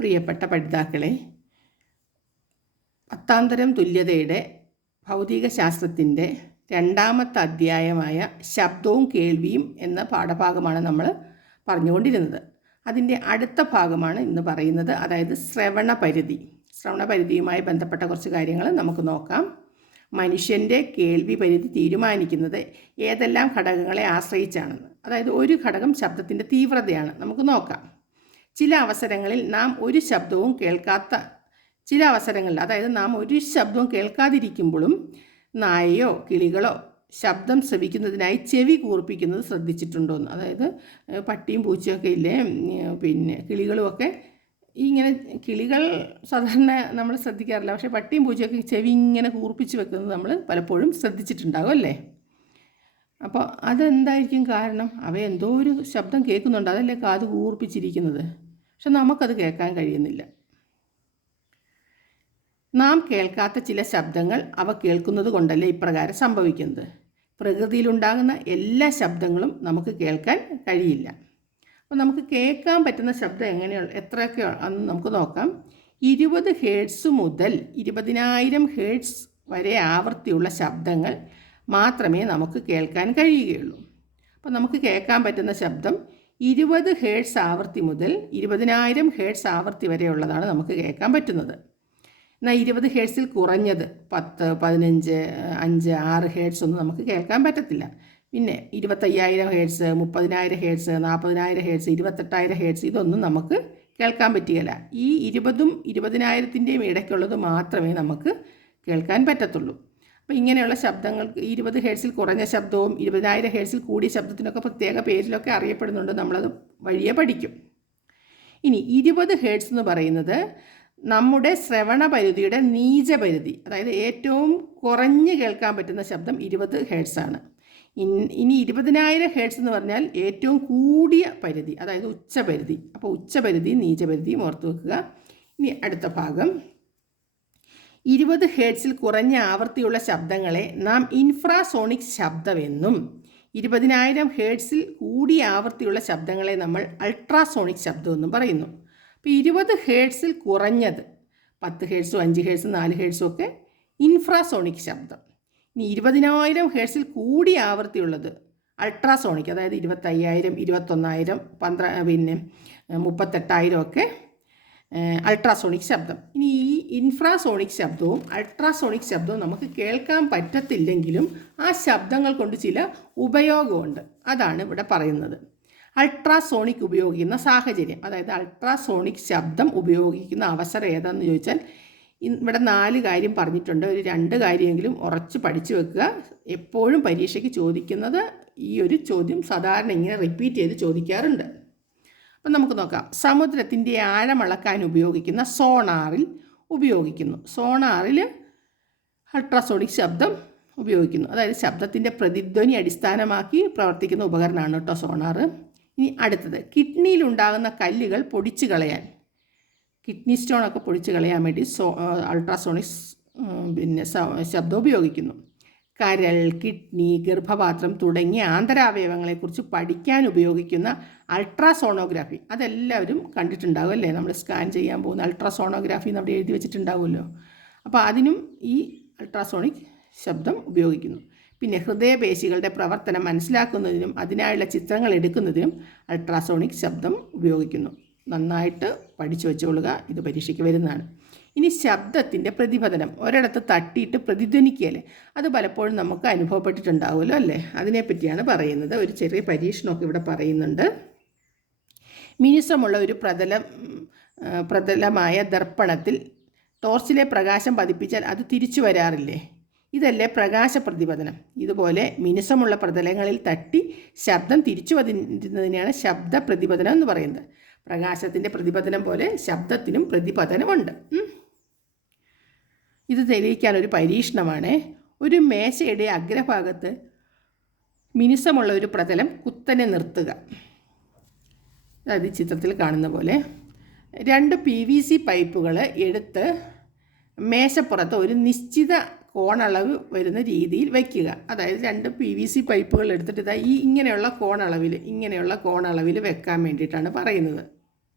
പ്രിയപ്പെട്ട പഠിതാക്കളെ പത്താന്തരം തുല്യതയുടെ ഭൗതികശാസ്ത്രത്തിന്റെ രണ്ടാമത്തെ അധ്യായമായ ശബ്ദവും കേൾവിയും എന്ന പാഠഭാഗമാണ് നമ്മൾ പറഞ്ഞുകൊണ്ടിരുന്നത്. അതിന്റെ അടുത്ത ഭാഗമാണ് ഇന്ന് പറയുന്നത്. അതായത് ശ്രവണ പരിധി ശ്രവണ പരിധിയുമായി ബന്ധപ്പെട്ട കുറച്ച് കാര്യങ്ങൾ നമുക്ക് നോക്കാം. മനുഷ്യന്റെ കേൾവി പരിധി തീരുമാനിക്കുന്നത് ഏതെല്ലാം ഘടകങ്ങളെ ആശ്രയിച്ചാണെന്ന്. അതായത് ഒരു ഘടകം ശബ്ദത്തിന്റെ തീവ്രതയാണ്. നമുക്ക് നോക്കാം. ചില അവസരങ്ങളിൽ നാം ഒരു ശബ്ദവും കേൾക്കാത്ത ചില അവസരങ്ങളിൽ അതായത് നാം ഒരു ശബ്ദവും കേൾക്കാതിരിക്കുമ്പോഴും നായയോ കിളികളോ ശബ്ദം ശ്രവിക്കുന്നതിനായി ചെവി കൂർപ്പിക്കുന്നത് ശ്രദ്ധിച്ചിട്ടുണ്ടോ എന്ന് അതായത് പട്ടിയും പൂച്ചയൊക്കെ ഇല്ലേ പിന്നെ കിളികളുമൊക്കെ ഇങ്ങനെ കിളികൾ സാധാരണ നമ്മൾ ശ്രദ്ധിക്കാറില്ല. പക്ഷേ പട്ടിയും പൂച്ചയൊക്കെ ചെവി ഇങ്ങനെ കൂർപ്പിച്ച് വെക്കുന്നത് നമ്മൾ പലപ്പോഴും ശ്രദ്ധിച്ചിട്ടുണ്ടാകും അല്ലേ? അപ്പോൾ അതെന്തായിരിക്കും കാരണം? അവ എന്തോ ഒരു ശബ്ദം കേൾക്കുന്നുണ്ട്. അതല്ലേ കാത് കൂർപ്പിച്ചിരിക്കുന്നത്? പക്ഷെ നമുക്കത് കേൾക്കാൻ കഴിയുന്നില്ല. നാം കേൾക്കാത്ത ചില ശബ്ദങ്ങൾ അവ കേൾക്കുന്നത് കൊണ്ടല്ലേ ഇപ്രകാരം സംഭവിക്കുന്നത്? പ്രകൃതിയിലുണ്ടാകുന്ന എല്ലാ ശബ്ദങ്ങളും നമുക്ക് കേൾക്കാൻ കഴിയില്ല. അപ്പോൾ നമുക്ക് കേൾക്കാൻ പറ്റുന്ന ശബ്ദം എങ്ങനെയുള്ള എത്രയൊക്കെ അന്ന് നമുക്ക് നോക്കാം. ഇരുപത് ഹേഡ്സ് മുതൽ ഇരുപതിനായിരം ഹേഡ്സ് വരെ ആവൃത്തിയുള്ള ശബ്ദങ്ങൾ മാത്രമേ നമുക്ക് കേൾക്കാൻ കഴിയുകയുള്ളൂ. അപ്പോൾ നമുക്ക് കേൾക്കാൻ പറ്റുന്ന ശബ്ദം ഇരുപത് ഹേഡ്സ് ആവൃത്തി മുതൽ ഇരുപതിനായിരം ഹേഡ്സ് ആവൃത്തി വരെയുള്ളതാണ് നമുക്ക് കേൾക്കാൻ പറ്റുന്നത്. എന്നാൽ ഇരുപത് ഹേഡ്സിൽ കുറഞ്ഞത് പത്ത് പതിനഞ്ച് അഞ്ച് ആറ് ഹേഡ്സ് ഒന്നും നമുക്ക് കേൾക്കാൻ പറ്റത്തില്ല. പിന്നെ ഇരുപത്തയ്യായിരം ഹേഡ്സ് മുപ്പതിനായിരം ഹേഡ്സ് നാൽപ്പതിനായിരം ഹേഡ്സ് ഇരുപത്തെട്ടായിരം ഹേഡ്സ് ഇതൊന്നും നമുക്ക് കേൾക്കാൻ പറ്റുകയില്ല. ഈ ഇരുപതും ഇരുപതിനായിരത്തിന്റെയും ഇടയ്ക്കുള്ളത് മാത്രമേ നമുക്ക് കേൾക്കാൻ പറ്റത്തുള്ളൂ. അപ്പോൾ ഇങ്ങനെയുള്ള ശബ്ദങ്ങൾക്ക് ഇരുപത് ഹേഴ്സിൽ കുറഞ്ഞ ശബ്ദവും ഇരുപതിനായിരം ഹേഴ്സിൽ കൂടിയ ശബ്ദത്തിനൊക്കെ പ്രത്യേക പേരിലൊക്കെ അറിയപ്പെടുന്നുണ്ട്. നമ്മളത് വഴിയെ പഠിക്കും. ഇനി ഇരുപത് ഹേഡ്സ് എന്ന് പറയുന്നത് നമ്മുടെ ശ്രവണ പരിധിയുടെ നീചപരിധി അതായത് ഏറ്റവും കുറഞ്ഞ് കേൾക്കാൻ പറ്റുന്ന ശബ്ദം ഇരുപത് ആണ്. ഇനി ഇരുപതിനായിരം ഹേഡ്സ് എന്ന് പറഞ്ഞാൽ ഏറ്റവും കൂടിയ പരിധി അതായത് ഉച്ചപരിധി. അപ്പോൾ ഉച്ചപരിധി നീചപരിധിയും ഓർത്ത് വെക്കുക. ഇനി അടുത്ത ഭാഗം. ഇരുപത് ഹേഡ്സിൽ കുറഞ്ഞ ആവൃത്തിയുള്ള ശബ്ദങ്ങളെ നാം ഇൻഫ്രാസോണിക് ശബ്ദമെന്നും ഇരുപതിനായിരം ഹേഡ്സിൽ കൂടിയ ആവൃത്തിയുള്ള ശബ്ദങ്ങളെ നമ്മൾ അൾട്രാസോണിക് ശബ്ദമെന്നും പറയുന്നു. അപ്പോൾ ഇരുപത് ഹേഡ്സിൽ കുറഞ്ഞത് പത്ത് ഹേഡ്സും അഞ്ച് ഹേഡ്സും നാല് ഹേഡ്സും ഒക്കെ ഇൻഫ്രാസോണിക് ശബ്ദം. ഇനി ഇരുപതിനായിരം ഹേഡ്സിൽ കൂടിയ ആവൃത്തിയുള്ളത് അൾട്രാസോണിക് അതായത് ഇരുപത്തയ്യായിരം ഇരുപത്തൊന്നായിരം പന്ത്ര പിന്നെ മുപ്പത്തെട്ടായിരം ഒക്കെ അൾട്രാസോണിക് ശബ്ദം. ഇനി ഈ ഇൻഫ്രാസോണിക് ശബ്ദവും അൾട്രാസോണിക് ശബ്ദവും നമുക്ക് കേൾക്കാൻ പറ്റത്തില്ലെങ്കിലും ആ ശബ്ദങ്ങൾ കൊണ്ട് ചില ഉപയോഗമുണ്ട്. അതാണ് ഇവിടെ പറയുന്നത്. അൾട്രാസോണിക് ഉപയോഗിക്കുന്ന സാഹചര്യം. അതായത് അൾട്രാസോണിക് ശബ്ദം ഉപയോഗിക്കുന്ന അവസരം ഏതാണെന്ന് ചോദിച്ചാൽ ഇവിടെ നാല് കാര്യം പറഞ്ഞിട്ടുണ്ട്. ഒരു രണ്ട് കാര്യമെങ്കിലും ഉറച്ച് പഠിച്ചു വെക്കുക. എപ്പോഴും പരീക്ഷയ്ക്ക് ചോദിക്കുന്നത് ഈ ഒരു ചോദ്യം സാധാരണ ഇങ്ങനെ റിപ്പീറ്റ് ചെയ്ത് ചോദിക്കാറുണ്ട്. അപ്പം നമുക്ക് നോക്കാം. സമുദ്രത്തിന്റെ ആഴമളക്കാൻ ഉപയോഗിക്കുന്ന സോണാറിൽ ഉപയോഗിക്കുന്നു. സോണാറിൽ അൾട്രാസോണിക് ശബ്ദം ഉപയോഗിക്കുന്നു. അതായത് ശബ്ദത്തിന്റെ പ്രതിധ്വനി അടിസ്ഥാനമാക്കി പ്രവർത്തിക്കുന്ന ഉപകരണമാണ് കേട്ടോ സോണാർ ഇനി അടുത്തത് കിഡ്നിയിലുണ്ടാകുന്ന കല്ലുകൾ പൊടിച്ചു കളയാൻ. കിഡ്നി സ്റ്റോണൊക്കെ പൊടിച്ചു കളയാൻ വേണ്ടി സോ അൾട്രാസോണിക് പിന്നെ ശബ്ദം ഉപയോഗിക്കുന്നു. കരൾ കിഡ്നി ഗർഭപാത്രം തുടങ്ങിയ ആന്തരാവയവങ്ങളെക്കുറിച്ച് പഠിക്കാൻ ഉപയോഗിക്കുന്ന അൾട്രാസോണോഗ്രാഫി. അതെല്ലാവരും കണ്ടിട്ടുണ്ടാകും അല്ലേ? നമ്മൾ സ്കാൻ ചെയ്യാൻ പോകുന്ന അൾട്രാസോണോഗ്രാഫി അവിടെ എഴുതി വെച്ചിട്ടുണ്ടാവുമല്ലോ. അപ്പോൾ അതിനും ഈ അൾട്രാസോണിക് ശബ്ദം ഉപയോഗിക്കുന്നു. പിന്നെ ഹൃദയപേശികളുടെ പ്രവർത്തനം മനസ്സിലാക്കുന്നതിനും അതിനായുള്ള ചിത്രങ്ങൾ എടുക്കുന്നതിനും അൾട്രാസോണിക് ശബ്ദം ഉപയോഗിക്കുന്നു. നന്നായിട്ട് പഠിച്ചു വെച്ചുകൊള്ളുക. ഇത് പരീക്ഷയ്ക്ക് വരുന്നതാണ്. ഇനി ശബ്ദത്തിന്റെ പ്രതിഫലനം. ഒരിടത്ത് തട്ടിയിട്ട് പ്രതിധ്വനിക്കുകയല്ലേ അത് പലപ്പോഴും നമുക്ക് അനുഭവപ്പെട്ടിട്ടുണ്ടാവുമല്ലോ അല്ലേ? അതിനെപ്പറ്റിയാണ് പറയുന്നത്. ഒരു ചെറിയ പരീക്ഷണമൊക്കെ ഇവിടെ പറയുന്നുണ്ട്. മിനുസമുള്ള ഒരു പ്രതലം പ്രതലമായ ദർപ്പണത്തിൽ ടോർച്ചിലെ പ്രകാശം പതിപ്പിച്ചാൽ അത് തിരിച്ചു വരാറില്ലേ? ഇതല്ലേ പ്രകാശ പ്രതിപതനം ഇതുപോലെ മിനുസമുള്ള പ്രതലങ്ങളിൽ തട്ടി ശബ്ദം തിരിച്ചു വരുന്നതിനെയാണ് ശബ്ദ പ്രതിപതനം എന്ന് പറയുന്നത്. പ്രകാശത്തിന്റെ പ്രതിപതനം പോലെ ശബ്ദത്തിനും പ്രതിപതനമുണ്ട്. ഇത് തെളിയിക്കാൻ ഒരു പരീക്ഷണമാണ്. ഒരു മേശയുടെ അഗ്രഭാഗത്ത് മിനുസമുള്ള ഒരു പ്രതലം കുത്തനെ നിർത്തുക. അതായത് ചിത്രത്തിൽ കാണുന്ന പോലെ. രണ്ട് പി വി സി പൈപ്പുകൾ എടുത്ത് മേശപ്പുറത്ത് ഒരു നിശ്ചിത കോണളവ് വരുന്ന രീതിയിൽ വയ്ക്കുക. അതായത് രണ്ട് പി വി സി പൈപ്പുകൾ എടുത്തിട്ട് ഇതാ ഈ ഇങ്ങനെയുള്ള കോണളവിൽ ഇങ്ങനെയുള്ള കോണളവിൽ വെക്കാൻ വേണ്ടിയിട്ടാണ് പറയുന്നത്.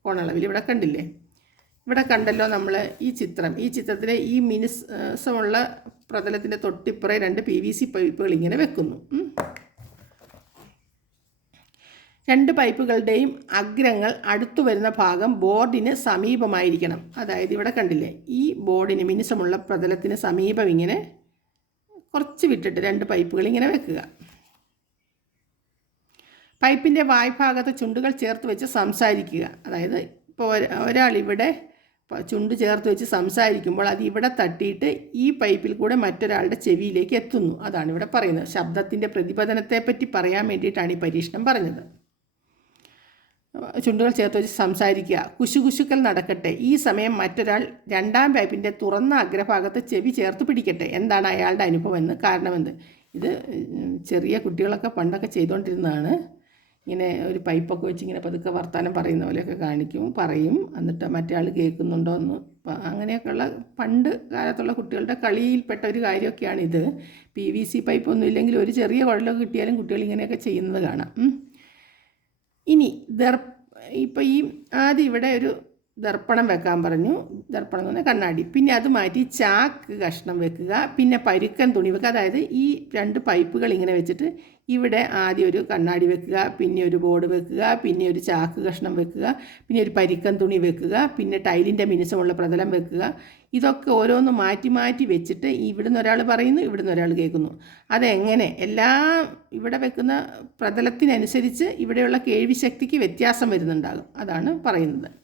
കോണളവിൽ ഇവിടെ കണ്ടില്ലേ? ഇവിടെ കണ്ടല്ലോ നമ്മൾ ഈ ചിത്രം. ഈ ചിത്രത്തിലെ ഈ മിനിസമുള്ള പ്രതലത്തിന്റെ തൊട്ടിപ്പുറേ രണ്ട് പി വി സി പൈപ്പുകൾ ഇങ്ങനെ വെക്കുന്നു. രണ്ട് പൈപ്പുകളുടെയും അഗ്രങ്ങൾ അടുത്തു വരുന്ന ഭാഗം ബോർഡിന് സമീപമായിരിക്കണം. അതായത് ഇവിടെ കണ്ടില്ലേ ഈ ബോർഡിന് മിനിസമുള്ള പ്രതലത്തിന് സമീപം ഇങ്ങനെ കുറച്ച് വിട്ടിട്ട് രണ്ട് പൈപ്പുകൾ ഇങ്ങനെ വെക്കുക. പൈപ്പിന്റെ വായ്ഭാഗത്ത് ചുണ്ടുകൾ ചേർത്ത് വെച്ച് സംസാരിക്കുക. അതായത് ഇപ്പോൾ ഒരാൾ ഇവിടെ ചുണ്ട് ചേർത്ത് വെച്ച് സംസാരിക്കുമ്പോൾ അത് ഇവിടെ തട്ടിയിട്ട് ഈ പൈപ്പിൽ കൂടെ മറ്റൊരാളുടെ ചെവിയിലേക്ക് എത്തുന്നു. അതാണ് ഇവിടെ പറയുന്നത്. ശബ്ദത്തിന്റെ പ്രതിപതനത്തെപ്പറ്റി പറയാൻ വേണ്ടിയിട്ടാണ് ഈ പരീക്ഷണം പറഞ്ഞത്. ചുണ്ടുകൾ ചേർത്ത് വെച്ച് സംസാരിക്കുക. കുശുകുശുക്കൽ നടക്കട്ടെ. ഈ സമയം മറ്റൊരാൾ രണ്ടാം പൈപ്പിന്റെ തുറന്ന അഗ്രഭാഗത്ത് ചെവി ചേർത്ത് പിടിക്കട്ടെ. എന്താണ് അയാളുടെ അനുഭവം എന്ന്? കാരണമെന്ത്? ഇത് ചെറിയ കുട്ടികളൊക്കെ പണ്ടൊക്കെ ചെയ്തുകൊണ്ടിരുന്നതാണ്. ഇങ്ങനെ ഒരു പൈപ്പൊക്കെ വെച്ച് ഇങ്ങനെ പതുക്കെ വർത്തമാനം പറയുന്ന പോലെയൊക്കെ കാണിക്കും പറയും. എന്നിട്ട് മറ്റേ ആൾ കേൾക്കുന്നുണ്ടോ എന്ന് അങ്ങനെയൊക്കെയുള്ള പണ്ട് കാലത്തുള്ള കുട്ടികളുടെ കളിയിൽപ്പെട്ട ഒരു കാര്യമൊക്കെയാണ് ഇത് പി വി സി പൈപ്പൊന്നും ഇല്ലെങ്കിൽ ഒരു ചെറിയ കുഴലൊക്കെ കിട്ടിയാലും കുട്ടികൾ ഇങ്ങനെയൊക്കെ ചെയ്യുന്നത് കാണാം. ഇനി ദർ ഇപ്പോൾ ഈ ആദ്യം ഇവിടെ ഒരു ദർപ്പണം വെക്കാൻ പറഞ്ഞു. ദർപ്പണം എന്ന് പറഞ്ഞാൽ കണ്ണാടി. പിന്നെ അത് മാറ്റി ചാക്ക് കഷ്ണം വെക്കുക. പിന്നെ പരുക്കൻ തുണി വെക്കുക. അതായത് ഈ രണ്ട് പൈപ്പുകൾ ഇങ്ങനെ വെച്ചിട്ട് ഇവിടെ ആദ്യം ഒരു കണ്ണാടി വെക്കുക പിന്നെ ഒരു ബോർഡ് വെക്കുക പിന്നെ ഒരു ചാക്ക് കഷ്ണം വെക്കുക പിന്നെ ഒരു പരിക്കൻ തുണി വെക്കുക പിന്നെ ടൈലിന്റെ മിനുസമുള്ള പ്രതലം വെക്കുക. ഇതൊക്കെ ഓരോന്ന് മാറ്റി മാറ്റി വെച്ചിട്ട് ഇവിടുന്ന് ഒരാൾ പറയുന്നു ഇവിടുന്ന് ഒരാൾ കേൾക്കുന്നു. അതെങ്ങനെ? എല്ലാ ഇവിടെ വെക്കുന്ന പ്രതലത്തിനനുസരിച്ച് ഇവിടെയുള്ള കേൾവി ശക്തിക്ക് വ്യത്യാസം വരുന്നുണ്ടാകും. അതാണ് പറയുന്നത്.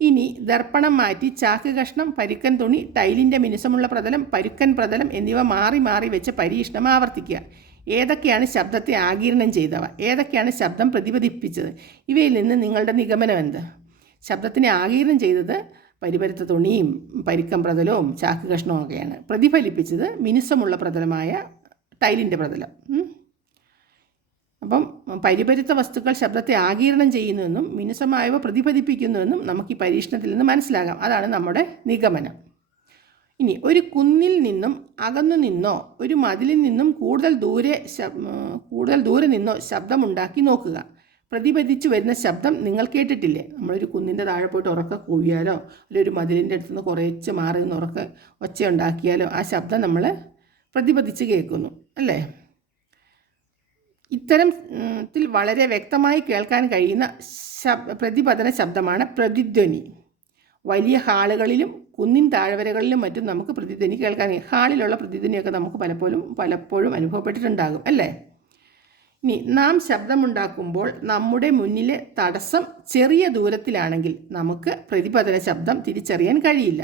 ഇനി ദർപ്പണം മാറ്റി ചാക്ക് കഷ്ണം പരുക്കൻ തുണി ടൈലിന്റെ മിനുസമുള്ള പ്രതലം പരുക്കൻ പ്രതലം എന്നിവ മാറി മാറി വെച്ച് പരീക്ഷണം ആവർത്തിക്കുക. ഏതൊക്കെയാണ് ശബ്ദത്തെ ആഗീരണം ചെയ്തവ? ഏതൊക്കെയാണ് ശബ്ദം പ്രതിപദിപ്പിച്ചത് ഇവയിൽ നിന്ന് നിങ്ങളുടെ നിഗമനം എന്ത്? ശബ്ദത്തിനെ ആഗീരണം ചെയ്തത് പരിപരുത്ത തുണിയും പരുക്കം പ്രതലവും ചാക്ക് കഷ്ണവും ഒക്കെയാണ്. പ്രതിഫലിപ്പിച്ചത് മിനുസമുള്ള പ്രതലമായ ടൈലിന്റെ പ്രതലം. അപ്പം പരിപരുത്ത വസ്തുക്കൾ ശബ്ദത്തെ ആഗീരണം ചെയ്യുന്നുവെന്നും മിനുസമായവ പ്രതിഫലിപ്പിക്കുന്നുവെന്നും നമുക്ക് ഈ പരീക്ഷണത്തിൽ നിന്ന് മനസ്സിലാകാം. അതാണ് നമ്മുടെ നിഗമനം. ഇനി ഒരു കുന്നിൽ നിന്നും അകന്നു നിന്നോ ഒരു മതിലിൽ നിന്നും കൂടുതൽ ദൂരെ കൂടുതൽ ദൂരെ നിന്നോ ശബ്ദമുണ്ടാക്കി നോക്കുക. പ്രതിപതിച്ചു വരുന്ന ശബ്ദം നിങ്ങൾ കേട്ടിട്ടില്ലേ? നമ്മളൊരു കുന്നിന്റെ താഴെ പോയിട്ട് ഉറക്കെ കൂവിയാലോ അല്ലെങ്കിൽ ഒരു മതിലിന്റെ അടുത്ത് നിന്ന് കുറേച്ച് മാറി നിന്ന് ഉറക്കെ ഒച്ച ഉണ്ടാക്കിയാലോ ആ ശബ്ദം നമ്മൾ പ്രതിപതിച്ച് കേൾക്കുന്നു അല്ലേ? ഇത്തരം ഉം, ത്തിൽ വളരെ വ്യക്തമായി കേൾക്കാൻ കഴിയുന്ന ശബ് പ്രതിപതന ശബ്ദമാണ് പ്രതിധ്വനി. വലിയ ഹാളുകളിലും കുന്നിൻ താഴ്വരകളിലും മറ്റും നമുക്ക് പ്രതിധ്വനി കേൾക്കാൻ ഹാളിലുള്ള പ്രതിധ്വനിയൊക്കെ നമുക്ക് പലപ്പോഴും പലപ്പോഴും അനുഭവപ്പെട്ടിട്ടുണ്ടാകും അല്ലേ? ഇനി നാം ശബ്ദമുണ്ടാക്കുമ്പോൾ നമ്മുടെ മുന്നിലെ തടസ്സം ചെറിയ ദൂരത്തിലാണെങ്കിൽ നമുക്ക് പ്രതിപതന ശബ്ദം തിരിച്ചറിയാൻ കഴിയില്ല.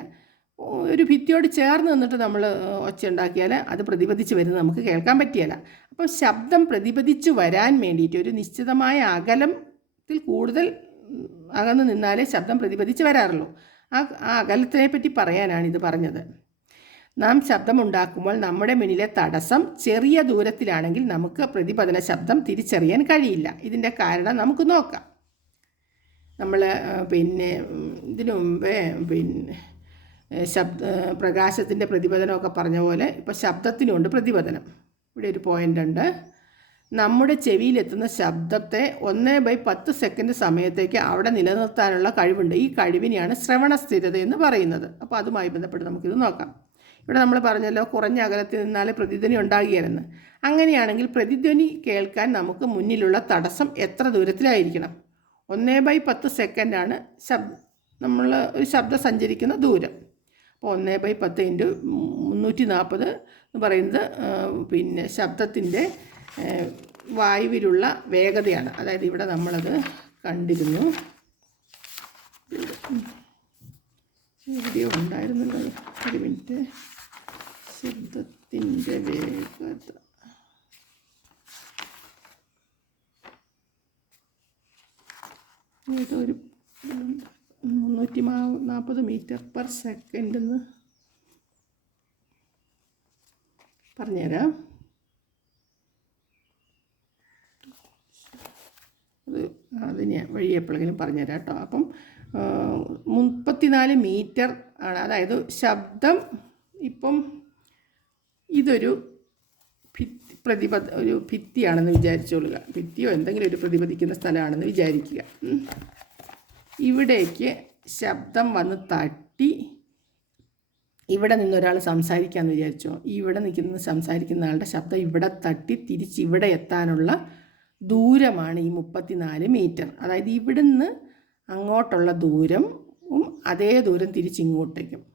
ഒരു ഭിത്തിയോട് ചേർന്ന് നിന്നിട്ട് നമ്മൾ ഒച്ച ഉണ്ടാക്കിയാൽ അത് പ്രതിപദിച്ച് വരുന്നത് നമുക്ക് കേൾക്കാൻ പറ്റിയല്ല. അപ്പോൾ ശബ്ദം പ്രതിപദിച്ചു വരാൻ വേണ്ടിയിട്ട് ഒരു നിശ്ചിതമായ അകലത്തിൽ കൂടുതൽ അകന്ന് നിന്നാലേ ശബ്ദം പ്രതിപദിച്ച് വരാറുള്ളൂ. ആ ആ അകലത്തിനെ പറ്റി പറയാനാണ് ഇത് പറഞ്ഞത്. നാം ശബ്ദം ഉണ്ടാക്കുമ്പോൾ നമ്മുടെ മുന്നിലെ തടസ്സം ചെറിയ ദൂരത്തിലാണെങ്കിൽ നമുക്ക് പ്രതിപദന ശബ്ദം തിരിച്ചറിയാൻ കഴിയില്ല. ഇതിന്റെ കാരണം നമുക്ക് നോക്കാം. നമ്മൾ പിന്നെ ഇതിനു മുമ്പേ പിന്നെ ശബ്ദ പ്രകാശത്തിന്റെ പ്രതിപതനമൊക്കെ പറഞ്ഞ പോലെ ഇപ്പോൾ ശബ്ദത്തിനുണ്ട് പ്രതിപതനം ഇവിടെ ഒരു പോയിന്റ് ഉണ്ട്. നമ്മുടെ ചെവിയിലെത്തുന്ന ശബ്ദത്തെ ഒന്ന് ബൈ പത്ത് സെക്കൻഡ് സമയത്തേക്ക് അവിടെ നിലനിർത്താനുള്ള കഴിവുണ്ട്. ഈ കഴിവിനെയാണ് ശ്രവണ സ്ഥിരത എന്ന് പറയുന്നത്. അപ്പോൾ അതുമായി ബന്ധപ്പെട്ട് നമുക്കിത് നോക്കാം. ഇവിടെ നമ്മൾ പറഞ്ഞല്ലോ കുറഞ്ഞ അകലത്തിൽ നിന്നാലേ പ്രതിധ്വനി ഉണ്ടാകുകയെന്ന് അങ്ങനെയാണെങ്കിൽ പ്രതിധ്വനി കേൾക്കാൻ നമുക്ക് മുന്നിലുള്ള തടസ്സം എത്ര ദൂരത്തിലായിരിക്കണം? ഒന്നേ ബൈ പത്ത് സെക്കൻഡാണ് ശബ് നമ്മൾ ഒരു ശബ്ദം സഞ്ചരിക്കുന്ന ദൂരം. ഒന്നേ ബൈ പത്ത് ഇന്റു മുന്നൂറ്റി നാൽപ്പത് എന്ന് പറയുന്നത് പിന്നെ ശബ്ദത്തിന്റെ വായുവിലുള്ള വേഗതയാണ്. അതായത് ഇവിടെ നമ്മളത് കണ്ടിരുന്നു. വീഡിയോ ഉണ്ടായിരുന്നല്ലോ. ഒരു മിനിറ്റ്. ശബ്ദത്തിന്റെ വേഗത. ഒരു മുന്നൂറ്റി നാൽപ്പത് മീറ്റർ പെർ സെക്കൻഡ് എന്ന് പറഞ്ഞുതരാം. അത് അതിന് വഴി എപ്പോഴെങ്കിലും പറഞ്ഞുതരാം കേട്ടോ. അപ്പം മുപ്പത്തിനാല് മീറ്റർ ആണ്. അതായത് ശബ്ദം ഇപ്പം ഇതൊരു ഭിത്തി പ്രതിപ ഒരു ഭിത്തിയാണെന്ന് വിചാരിച്ചോളുക. ഭിത്തിയോ എന്തെങ്കിലും ഒരു പ്രതിപദിക്കുന്ന സ്ഥലമാണെന്ന് വിചാരിക്കുക. ഇവിടേക്ക് ശബ്ദം വന്ന് തട്ടി. ഇവിടെ നിന്ന് നിന്നൊരാൾ സംസാരിക്കാമെന്ന് വിചാരിച്ചോ. ഇവിടെ നിൽക്കുന്ന സംസാരിക്കുന്ന ആളുടെ ശബ്ദം ഇവിടെ തട്ടി തിരിച്ച് ഇവിടെ എത്താനുള്ള ദൂരമാണ് ഈ മുപ്പത്തിനാല് മീറ്റർ. അതായത് ഇവിടുന്ന് അങ്ങോട്ടുള്ള ദൂരം അതേ ദൂരം തിരിച്ച് ഇങ്ങോട്ടേക്കും.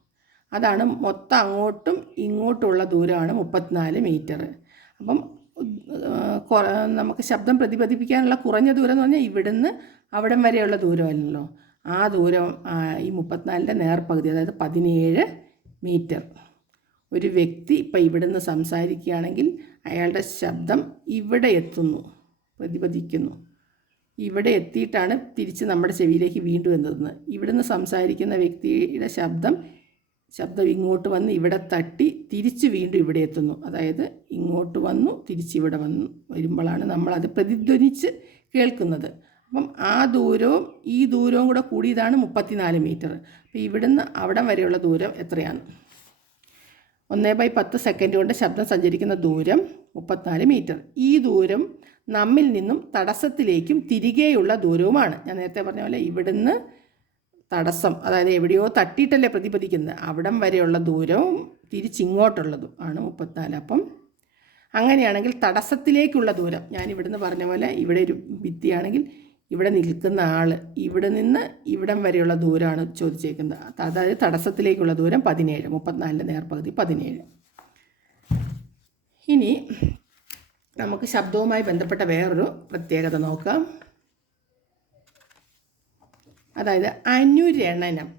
അതാണ് മൊത്തം അങ്ങോട്ടും ഇങ്ങോട്ടുള്ള ദൂരമാണ് മുപ്പത്തിനാല് മീറ്റർ. അപ്പം നമുക്ക് ശബ്ദം പ്രതിപദിപ്പിക്കാനുള്ള കുറഞ്ഞ ദൂരം എന്ന് പറഞ്ഞാൽ ഇവിടുന്ന് അവിടം വരെയുള്ള ദൂരമല്ലല്ലോ. ആ ദൂരം ഈ മുപ്പത്തിനാലിന്റെ നേർപകുതി അതായത് പതിനേഴ് മീറ്റർ. ഒരു വ്യക്തി ഇപ്പം ഇവിടുന്ന് സംസാരിക്കുകയാണെങ്കിൽ അയാളുടെ ശബ്ദം ഇവിടെ എത്തുന്നു പ്രതിപദിക്കുന്നു ഇവിടെ എത്തിയിട്ടാണ് തിരിച്ച് നമ്മുടെ ചെവിയിലേക്ക് വീണ്ടും എത്തുന്നത്. ഇവിടുന്ന് സംസാരിക്കുന്ന വ്യക്തിയുടെ ശബ്ദം ശബ്ദം ഇങ്ങോട്ട് വന്ന് ഇവിടെ തട്ടി തിരിച്ച് വീണ്ടും ഇവിടെ എത്തുന്നു. അതായത് ഇങ്ങോട്ട് വന്നു തിരിച്ചിവിടെ വന്നു വരുമ്പോഴാണ് നമ്മളത് പ്രതിധ്വനിച്ച് കേൾക്കുന്നത്. അപ്പം ആ ദൂരവും ഈ ദൂരവും കൂടെ കൂടിയതാണ് മുപ്പത്തിനാല് മീറ്റർ. അപ്പോൾ ഇവിടുന്ന് അവിടം വരെയുള്ള ദൂരം എത്രയാണ്? ഒന്നേ ബൈ പത്ത് സെക്കൻഡ് കൊണ്ട് ശബ്ദം സഞ്ചരിക്കുന്ന ദൂരം മുപ്പത്തിനാല് മീറ്റർ. ഈ ദൂരം നമ്മിൽ നിന്നും തടസ്സത്തിലേക്കും തിരികെയുള്ള ദൂരവുമാണ്. ഞാൻ നേരത്തെ പറഞ്ഞ പോലെ ഇവിടുന്ന് തടസ്സം അതായത് എവിടെയോ തട്ടിയിട്ടല്ലേ പ്രതിപദിക്കുന്നത് അവിടം വരെയുള്ള ദൂരവും തിരിച്ചിങ്ങോട്ടുള്ളതും ആണ് മുപ്പത്തിനാല്. അപ്പം അങ്ങനെയാണെങ്കിൽ തടസ്സത്തിലേക്കുള്ള ദൂരം. ഞാൻ ഇവിടുന്ന് പറഞ്ഞ പോലെ ഇവിടെ ഒരു ഭിത്തിയാണെങ്കിൽ ഇവിടെ നിൽക്കുന്ന ആൾ ഇവിടെ നിന്ന് ഇവിടം വരെയുള്ള ദൂരമാണ് ചോദിച്ചേക്കുന്നത്. അതായത് തടസ്സത്തിലേക്കുള്ള ദൂരം പതിനേഴ് മുപ്പത്തിനാലിന്റെ നേർപകുതി പതിനേഴ്. ഇനി നമുക്ക് ശബ്ദവുമായി ബന്ധപ്പെട്ട വേറൊരു പ്രത്യേകത നോക്കാം. അതായത് അനുരണനം.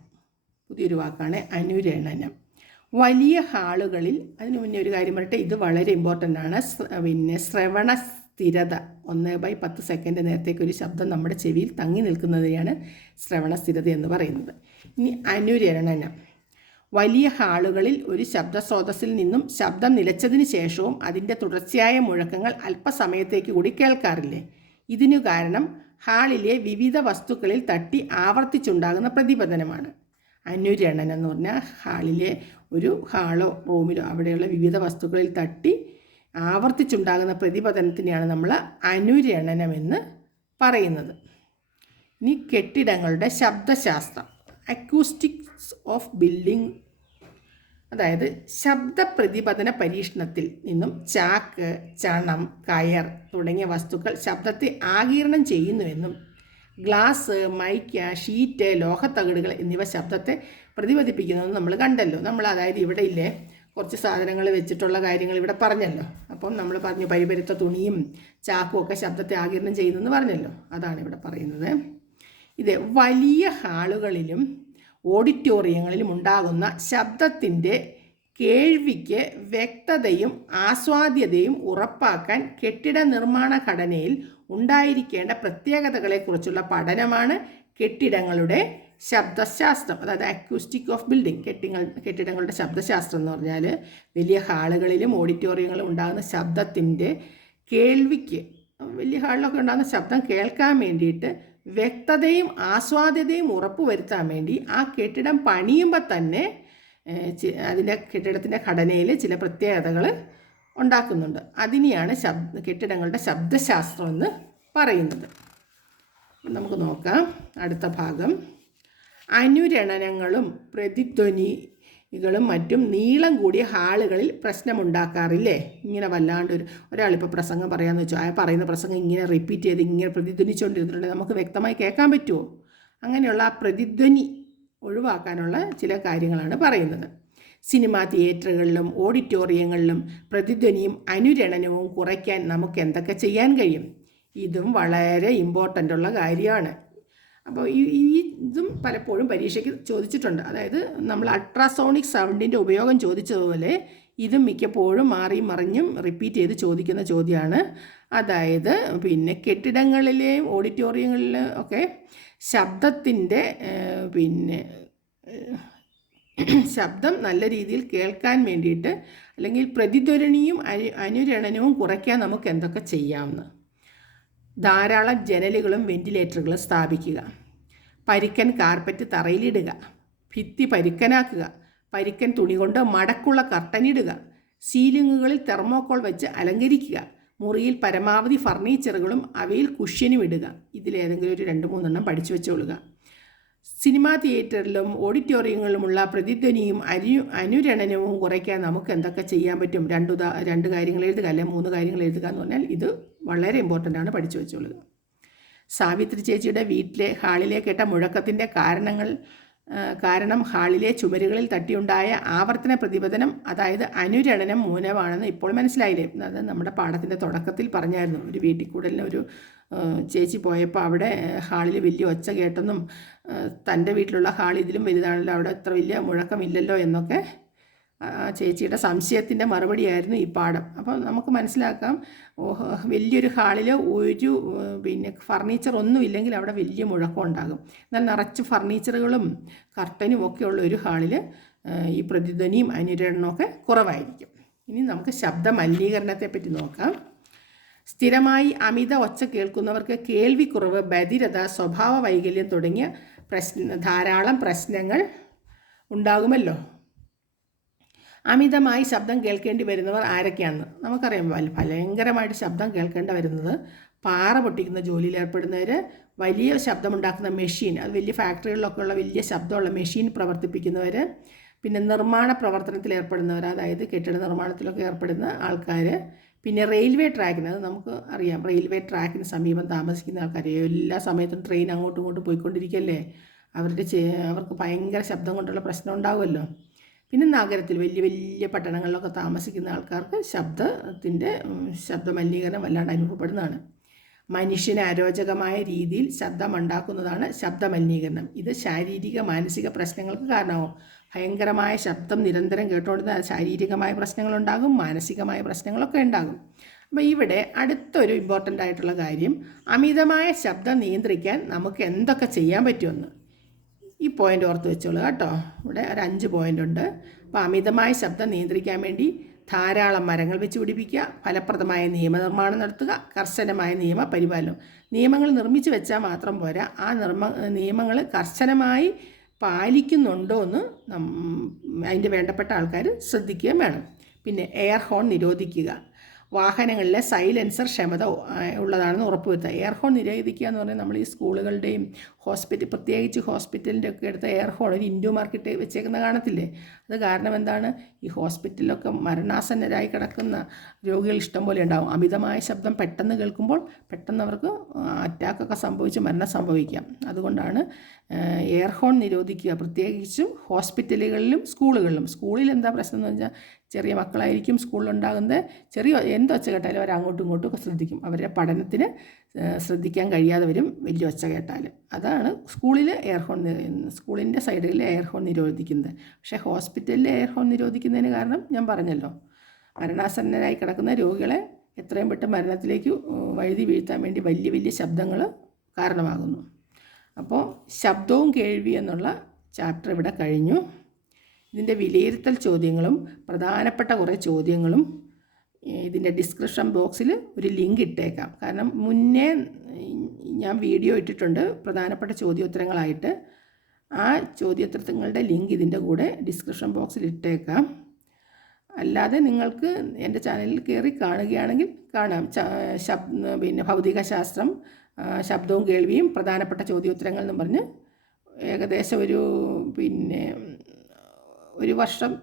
പുതിയൊരു വാക്കാണ് അനുരണനം. വലിയ ഹാളുകളിൽ അതിന് മുന്നേ ഒരു കാര്യം പറയട്ടെ ഇത് വളരെ ഇമ്പോർട്ടന്റ് ആണ്. പിന്നെ ശ്രവണ സ്ഥിരത ഒന്ന് ബൈ പത്ത് സെക്കൻഡ് നേരത്തേക്ക് ഒരു ശബ്ദം നമ്മുടെ ചെവിയിൽ തങ്ങി നിൽക്കുന്നതിനെയാണ് ശ്രവണ സ്ഥിരത എന്ന് പറയുന്നത്. ഇനി അനുരണനം. വലിയ ഹാളുകളിൽ ഒരു ശബ്ദ സ്രോതസ്സിൽ നിന്നും ശബ്ദം നിലച്ചതിന് ശേഷവും അതിന്റെ തുടർച്ചയായ മുഴക്കങ്ങൾ അല്പസമയത്തേക്ക് കൂടി കേൾക്കാറില്ലേ? ഇതിനു കാരണം ഹാളിലെ വിവിധ വസ്തുക്കളിൽ തട്ടി ആവർത്തിച്ചുണ്ടാകുന്ന പ്രതിപതനമാണ്. അനുരണനം എന്ന് പറഞ്ഞാൽ ഹാളിലെ ഒരു ഹാളോ റൂമിലോ അവിടെയുള്ള വിവിധ വസ്തുക്കളിൽ തട്ടി ആവർത്തിച്ചുണ്ടാകുന്ന പ്രതിപതനത്തിനെയാണ് നമ്മൾ അനുരണനമെന്ന് പറയുന്നത്. ഇനി കെട്ടിടങ്ങളുടെ ശബ്ദശാസ്ത്രം. അക്യൂസ്റ്റിക്സ് ഓഫ് ബിൽഡിംഗ് അതായത് ശബ്ദ പ്രതിപതന പരീക്ഷണത്തിൽ നിന്നും ചാക്ക് ചണം കയർ തുടങ്ങിയ വസ്തുക്കൾ ശബ്ദത്തെ ആകീരണം ചെയ്യുന്നുവെന്നും ഗ്ലാസ് മൈക്ക ഷീറ്റ് ലോഹത്തകിടുകൾ എന്നിവ ശബ്ദത്തെ പ്രതിപദിപ്പിക്കുന്നതെന്ന് നമ്മൾ കണ്ടല്ലോ. നമ്മൾ അതായത് ഇവിടെ ഇല്ലേ കുറച്ച് സാധനങ്ങൾ വെച്ചിട്ടുള്ള കാര്യങ്ങൾ ഇവിടെ പറഞ്ഞല്ലോ. അപ്പം നമ്മൾ പറഞ്ഞു പരിപരുത്ത തുണിയും ചാക്കും ഒക്കെ ശബ്ദത്തെ ആകിരണം ചെയ്യുന്നെന്ന് പറഞ്ഞല്ലോ. അതാണ് ഇവിടെ പറയുന്നത്. ഇത് വലിയ ഹാളുകളിലും ഓഡിറ്റോറിയങ്ങളിലും ഉണ്ടാകുന്ന ശബ്ദത്തിന്റെ കേൾവിക്ക് വ്യക്തതയും ആസ്വാദ്യതയും ഉറപ്പാക്കാൻ കെട്ടിട നിർമ്മാണ ഘടനയിൽ ഉണ്ടായിരിക്കേണ്ട പ്രത്യേകതകളെക്കുറിച്ചുള്ള പഠനമാണ് കെട്ടിടങ്ങളുടെ ശബ്ദശാസ്ത്രം അതായത് അക്യൂസ്റ്റിക് ഓഫ് ബിൽഡിംഗ് കെട്ടിങ്ങൾ കെട്ടിടങ്ങളുടെ ശബ്ദശാസ്ത്രം എന്ന് പറഞ്ഞാൽ വലിയ ഹാളുകളിലും ഓഡിറ്റോറിയങ്ങളിലും ഉണ്ടാകുന്ന ശബ്ദത്തിന്റെ കേൾവിക്ക് വലിയ ഹാളിലൊക്കെ ഉണ്ടാകുന്ന ശബ്ദം കേൾക്കാൻ വേണ്ടിയിട്ട് വ്യക്തതയും ആസ്വാദ്യതയും ഉറപ്പുവരുത്താൻ വേണ്ടി ആ കെട്ടിടം പണിയുമ്പോൾ തന്നെ അതിന്റെ കെട്ടിടത്തിന്റെ ഘടനയിൽ ചില പ്രത്യേകതകൾ ഉണ്ടാക്കുന്നുണ്ട്. അതിനെയാണ് ശബ്ദ കെട്ടിടങ്ങളുടെ ശബ്ദശാസ്ത്രം എന്ന് പറയുന്നത്. നമുക്ക് നോക്കാം. അടുത്ത ഭാഗം. അനുരണനങ്ങളും പ്രതിധ്വനികളും മറ്റും നീളം കൂടിയ ഹാളുകളിൽ പ്രശ്നമുണ്ടാക്കാറില്ലേ? ഇങ്ങനെ വല്ലാണ്ട് ഒരു ഒരാളിപ്പോൾ പ്രസംഗം പറയാമെന്ന് വെച്ചാൽ ആ പറയുന്ന പ്രസംഗം ഇങ്ങനെ റിപ്പീറ്റ് ചെയ്ത് ഇങ്ങനെ പ്രതിധ്വനിച്ചുകൊണ്ടിരുന്നിട്ടുണ്ടെങ്കിൽ നമുക്ക് വ്യക്തമായി കേൾക്കാൻ പറ്റുമോ? അങ്ങനെയുള്ള ആ പ്രതിധ്വനി ഒഴിവാക്കാനുള്ള ചില കാര്യങ്ങളാണ് പറയുന്നത്. സിനിമാ തിയേറ്ററുകളിലും ഓഡിറ്റോറിയങ്ങളിലും പ്രതിധ്വനിയും അനുരണനവും കുറയ്ക്കാൻ നമുക്ക് എന്തൊക്കെ ചെയ്യാൻ കഴിയും? ഇതും വളരെ ഇമ്പോർട്ടന്റ് ഉള്ള കാര്യമാണ്. അപ്പോൾ ഈ ഇതും പലപ്പോഴും പരീക്ഷയ്ക്ക് ചോദിച്ചിട്ടുണ്ട്. അതായത് നമ്മൾ അൾട്രാസോണിക് സൗണ്ടിന്റെ ഉപയോഗം ചോദിച്ചതുപോലെ ഇതും മിക്കപ്പോഴും മാറി മറിഞ്ഞും റിപ്പീറ്റ് ചെയ്ത് ചോദിക്കുന്ന ചോദ്യമാണ് അതായത് പിന്നെ കെട്ടിടങ്ങളിലെയും ഓഡിറ്റോറിയങ്ങളിലും ഒക്കെ ശബ്ദത്തിന്റെ പിന്നെ ശബ്ദം നല്ല രീതിയിൽ കേൾക്കാൻ വേണ്ടിയിട്ട് അല്ലെങ്കിൽ പ്രതിധ്വനിയും അനു അനുരണനവും കുറയ്ക്കാൻ നമുക്ക് എന്തൊക്കെ ചെയ്യാമെന്ന്. ധാരാളം ജനലുകളും വെന്റിലേറ്ററുകളും സ്ഥാപിക്കുക. പരിക്കൻ കാർപ്പറ്റ് തറയിലിടുക. ഭിത്തി പരുക്കനാക്കുക. പരിക്കൻ തുണി കൊണ്ട് മടക്കുള്ള കർട്ടനിടുക സീലിങ്ങുകളിൽ തെർമോക്കോൾ വെച്ച് അലങ്കരിക്കുക. മുറിയിൽ പരമാവധി ഫർണിച്ചറുകളും അവയിൽ കുഷ്യനും ഇടുക. ഇതിലേതെങ്കിലും ഒരു രണ്ട് മൂന്നെണ്ണം പഠിച്ചു വെച്ചോളുക. സിനിമാ തിയേറ്ററിലും ഓഡിറ്റോറിയങ്ങളിലുമുള്ള പ്രതിധ്വനിയും അനു അനുരണനവും കുറയ്ക്കാൻ നമുക്ക് എന്തൊക്കെ ചെയ്യാൻ പറ്റും? രണ്ട് ഉദാ രണ്ട് കാര്യങ്ങൾ എഴുതുക അല്ലെ? മൂന്ന് കാര്യങ്ങൾ എഴുതുക എന്ന് പറഞ്ഞാൽ ഇത് വളരെ ഇമ്പോർട്ടന്റ് ആണ് പഠിച്ചു വെച്ചോളുക. സാവിത്രി ചേച്ചിയുടെ വീട്ടിലെ ഹാളിലെ കേട്ട മുഴക്കത്തിന്റെ കാരണങ്ങൾ കാരണം ഹാളിലെ ചുമരുകളിൽ തട്ടിയുണ്ടായ ആവർത്തന പ്രതിപതനം അതായത് അനുരണനം മൂലമാണെന്ന് ഇപ്പോൾ മനസ്സിലായില്ലേ? അത് നമ്മുടെ പാഠത്തിന്റെ തുടക്കത്തിൽ പറഞ്ഞായിരുന്നു. ഒരു വീട്ടിൽ കൂടലിന് ഒരു ചേച്ചി പോയപ്പോൾ അവിടെ ഹാളിൽ വലിയ ഒച്ച കേട്ടെന്നും തന്റെ വീട്ടിലുള്ള ഹാൾ ഇതിലും വലുതാണല്ലോ അവിടെ അത്ര വലിയ മുഴക്കമില്ലല്ലോ എന്നൊക്കെ ചേച്ചിയുടെ സംശയത്തിന്റെ മറുപടിയായിരുന്നു ഈ പാഠം. അപ്പോൾ നമുക്ക് മനസ്സിലാക്കാം വലിയൊരു ഹാളിൽ ഒരു പിന്നെ ഫർണിച്ചർ ഒന്നും ഇല്ലെങ്കിൽ അവിടെ വലിയ മുഴക്കം ഉണ്ടാകും. എന്നാൽ നിറച്ച് ഫർണിച്ചറുകളും കർട്ടനും ഒക്കെ ഉള്ള ഒരു ഹാളിൽ ഈ പ്രതിധ്വനിയും അനുരണമൊക്കെ കുറവായിരിക്കും. ഇനി നമുക്ക് ശബ്ദ മലിനീകരണത്തെ പറ്റി നോക്കാം. സ്ഥിരമായി അമിത ഒച്ച കേൾക്കുന്നവർക്ക് കേൾവിക്കുറവ് ബധിരത സ്വഭാവ വൈകല്യം തുടങ്ങിയ പ്രശ്ന ധാരാളം പ്രശ്നങ്ങൾ ഉണ്ടാകുമല്ലോ. അമിതമായി ശബ്ദം കേൾക്കേണ്ടി വരുന്നവർ ആരൊക്കെയാണെന്ന് നമുക്കറിയാം. ഭയങ്കരമായിട്ട് ശബ്ദം കേൾക്കേണ്ട വരുന്നത് പാറ പൊട്ടിക്കുന്ന ജോലിയിൽ ഏർപ്പെടുന്നവർ വലിയ ശബ്ദമുണ്ടാക്കുന്ന മെഷീൻ അത് വലിയ ഫാക്ടറികളിലൊക്കെ ഉള്ള വലിയ ശബ്ദമുള്ള മെഷീൻ പ്രവർത്തിപ്പിക്കുന്നവർ പിന്നെ നിർമ്മാണ പ്രവർത്തനത്തിൽ ഏർപ്പെടുന്നവർ അതായത് കെട്ടിട നിർമ്മാണത്തിലൊക്കെ ഏർപ്പെടുന്ന ആൾക്കാർ പിന്നെ റെയിൽവേ ട്രാക്കിന് അത് നമുക്ക് അറിയാം. റെയിൽവേ ട്രാക്കിന് സമീപം താമസിക്കുന്ന ആൾക്കാർ എല്ലാ സമയത്തും ട്രെയിൻ അങ്ങോട്ടും ഇങ്ങോട്ടും പോയിക്കൊണ്ടിരിക്കല്ലേ? അവരുടെ അവർക്ക് ഭയങ്കര ശബ്ദം കൊണ്ടുള്ള പ്രശ്നം ഉണ്ടാവുമല്ലോ. പിന്നെ നഗരത്തിൽ വലിയ വലിയ പട്ടണങ്ങളിലൊക്കെ താമസിക്കുന്ന ആൾക്കാർക്ക് ശബ്ദത്തിന്റെ ശബ്ദ മലിനീകരണം വല്ലാണ്ട് അനുഭവപ്പെടുന്നതാണ്. മനുഷ്യന് അരോചകമായ രീതിയിൽ ശബ്ദമുണ്ടാക്കുന്നതാണ് ശബ്ദ മലിനീകരണം ഇത് ശാരീരിക മാനസിക പ്രശ്നങ്ങൾക്ക് കാരണമാവും. ഭയങ്കരമായ ശബ്ദം നിരന്തരം കേട്ടുകൊണ്ടിരുന്ന ശാരീരികമായ പ്രശ്നങ്ങളുണ്ടാകും മാനസികമായ പ്രശ്നങ്ങളൊക്കെ ഉണ്ടാകും. അപ്പോൾ ഇവിടെ അടുത്തൊരു ഇമ്പോർട്ടന്റ് ആയിട്ടുള്ള കാര്യം അമിതമായ ശബ്ദം നിയന്ത്രിക്കാൻ നമുക്ക് എന്തൊക്കെ ചെയ്യാൻ പറ്റുമെന്ന്. ഈ പോയിന്റ് ഓർത്ത് വെച്ചോളൂ കേട്ടോ. ഇവിടെ ഒരു അഞ്ച് പോയിന്റ് ഉണ്ട്. അപ്പോൾ അമിതമായ ശബ്ദം നിയന്ത്രിക്കാൻ വേണ്ടി ധാരാളം മരങ്ങൾ വെച്ച് പിടിപ്പിക്കുക ഫലപ്രദമായ നിയമനിർമ്മാണം നടത്തുക കർശനമായ നിയമ പരിപാലനം. നിയമങ്ങൾ നിർമ്മിച്ച് വെച്ചാൽ മാത്രം പോരാ. ആ നിർമ്മ നിയമങ്ങൾ കർശനമായി പാലിക്കുന്നുണ്ടോ എന്ന് അതിന്റെ വേണ്ടപ്പെട്ട ആൾക്കാർ ശ്രദ്ധിക്കുകയും വേണം. പിന്നെ എയർ ഹോൺ നിരോധിക്കുക. വാഹനങ്ങളിലെ സൈലൻസർ ക്ഷമത ഉള്ളതാണെന്ന് ഉറപ്പുവരുത്തുക. എയർ ഹോൺ നിരോധിക്കുക എന്ന് പറഞ്ഞാൽ നമ്മൾ ഈ സ്കൂളുകളുടെയും ഹോസ്പിറ്റൽ പ്രത്യേകിച്ച് ഹോസ്പിറ്റലിന്റെ ഒക്കെ അടുത്ത് എയർ ഹോൺ ഒരു ഇൻഡോ മാർക്കറ്റ് വെച്ചേക്കുന്ന കാണത്തില്ലേ? അത് കാരണം എന്താണ്? ഈ ഹോസ്പിറ്റലിലൊക്കെ മരണാസന്നരായി കിടക്കുന്ന രോഗികൾ ഇഷ്ടം പോലെ ഉണ്ടാകും അമിതമായ ശബ്ദം പെട്ടെന്ന് കേൾക്കുമ്പോൾ പെട്ടെന്ന് അവർക്ക് അറ്റാക്കൊക്കെ സംഭവിച്ച് മരണം സംഭവിക്കാം. അതുകൊണ്ടാണ് എയർ ഹോൺ നിരോധിക്കുക. പ്രത്യേകിച്ചും ഹോസ്പിറ്റലുകളിലും സ്കൂളുകളിലും. സ്കൂളിൽ എന്താ പ്രശ്നം എന്ന് വെച്ചാൽ ചെറിയ മക്കളായിരിക്കും സ്കൂളിലുണ്ടാകുന്നത്. ചെറിയ എന്തൊച്ച കേട്ടാലും അവർ അങ്ങോട്ടും ഇങ്ങോട്ടും ശ്രദ്ധിക്കും. അവരുടെ പഠനത്തിന് ശ്രദ്ധിക്കാൻ കഴിയാതെ വരും വലിയ ഒച്ച കേട്ടാൽ അതാണ് സ്കൂളിൽ എയർ ഹോൺ സ്കൂളിന്റെ സൈഡിൽ എയർ ഹോൺ നിരോധിക്കുന്നത്. പക്ഷേ ഹോസ്പിറ്റലിൽ എയർ ഹോൺ നിരോധിക്കുന്നതിന് കാരണം ഞാൻ പറഞ്ഞല്ലോ. മരണാസന്നരായി കിടക്കുന്ന രോഗികളെ എത്രയും പെട്ടെന്ന് മരണത്തിലേക്ക് വഴുതി വീഴ്ത്താൻ വേണ്ടി വലിയ വലിയ ശബ്ദങ്ങൾ കാരണമാകുന്നു. അപ്പോൾ ശബ്ദവും കേൾവി എന്നുള്ള ചാപ്റ്റർ ഇവിടെ കഴിഞ്ഞു. ഇതിന്റെ വിലയിരുത്തൽ ചോദ്യങ്ങളും പ്രധാനപ്പെട്ട കുറേ ചോദ്യങ്ങളും ഇതിന്റെ ഡിസ്ക്രിപ്ഷൻ ബോക്സിൽ ഒരു ലിങ്ക് ഇട്ടേക്കാം. കാരണം മുന്നേ ഞാൻ വീഡിയോ ഇട്ടിട്ടുണ്ട് പ്രധാനപ്പെട്ട ചോദ്യോത്തരങ്ങളായിട്ട്. ആ ചോദ്യോത്തരങ്ങളുടെ ലിങ്ക് ഇതിന്റെ കൂടെ ഡിസ്ക്രിപ്ഷൻ ബോക്സിൽ ഇട്ടേക്കാം. അല്ലാതെ നിങ്ങൾക്ക് എന്റെ ചാനലിൽ കയറി കാണുകയാണെങ്കിൽ കാണാം. ശബ് പിന്നെ ഭൗതികശാസ്ത്രം ശബ്ദവും കേൾവിയും പ്രധാനപ്പെട്ട ചോദ്യോത്തരങ്ങൾ എന്ന് പറഞ്ഞ് ഏകദേശം ഒരു പിന്നെ ഒരു വർഷം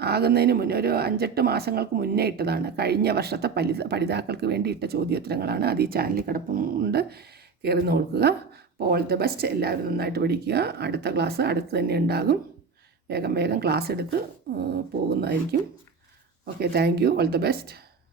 ആകുന്നതിന് മുന്നേ ഒരു അഞ്ചെട്ട് മാസങ്ങൾക്ക് മുന്നേ ഇട്ടതാണ്. കഴിഞ്ഞ വർഷത്തെ പലിത പഠിതാക്കൾക്ക് വേണ്ടി ഇട്ട ചോദ്യോത്തരങ്ങളാണ്. അത് ഈ ചാനലിൽ കിടപ്പുണ്ട്. കയറി നോക്കുക. അപ്പോൾ ഓൾ ദ ബെസ്റ്റ് എല്ലാവരും നന്നായിട്ട് പഠിക്കുക. അടുത്ത ക്ലാസ് അടുത്ത് തന്നെ ഉണ്ടാകും. വേഗം വേഗം ക്ലാസ് എടുത്ത് പോകുന്നതായിരിക്കും. Okay thank you all the best